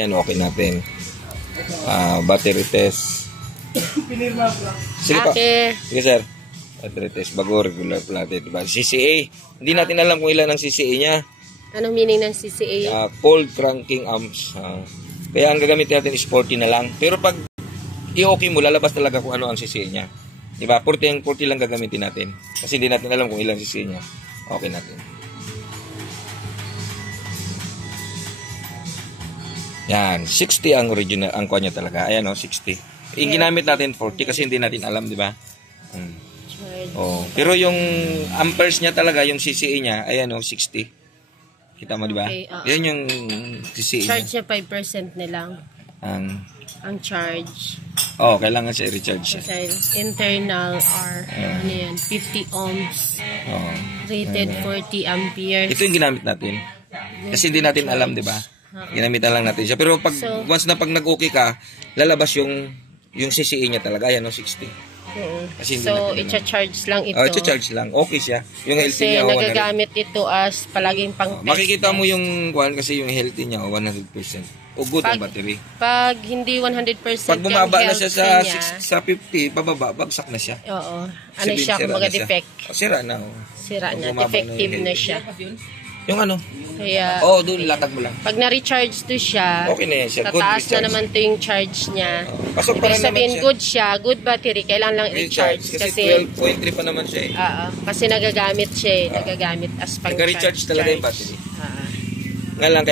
Yan, okay natin. Battery test. Sige pa. Sige sir. Battery test. Bago regular flathead. Diba? CCA. Hindi natin alam kung ilan ang CCA niya. Anong meaning ng CCA? Cold cranking amps. Kaya ang gagamitin natin is 40 na lang. Pero pag i-okay mo, lalabas talaga kung ano ang CCA niya. Diba? 40 lang gagamitin natin. Kasi hindi natin alam kung ilang CCA niya. Okay natin. Yan, 60 ang original, ang kuha niya talaga. Ayan o, 60. Yung ginamit natin 40 kasi hindi natin alam, di ba? Oh, pero yung amperes niya talaga, yung CCA niya, ayan o, 60. Kita mo, di ba? Okay, yan yung CCA charge niya 5% na lang. Ang charge. Oh, kailangan siya i-recharge siya. Internal or ano yan, 50 ohms. Rated 40 amperes. Ito yung ginamit natin. Kasi hindi natin alam, di ba? Ginamit na lang natin siya. Pero pag once na pag nag-okay ka, lalabas yung CCA niya talaga. Ayan o, 60. Kasi so, i-charge lang ito. I-charge lang. Okay siya. Yung healthy niya, nagagamit ito as palaging pang test. Makikita mo yung kuhan kasi yung healthy niya, 100%. O good ang battery. Pag hindi 100% pag bumaba na siya sa 50, pababa, bagsak na siya. Oo. Ano siya, kumbaga defect. Sira na. Sira na. Defective na siya. Yung ano? Kaya, doon latag mo lang. Pag na-recharge to siya, okay na yan siya. tataas na naman to yung charge niya. Pasok pa rin naman siya. Good siya, good battery, kailangan lang i-recharge. Kasi 12.3 pa naman siya eh. Kasi nagagamit siya eh. Nagagamit as pang-charge. Nag-recharge talaga yung battery. Nga lang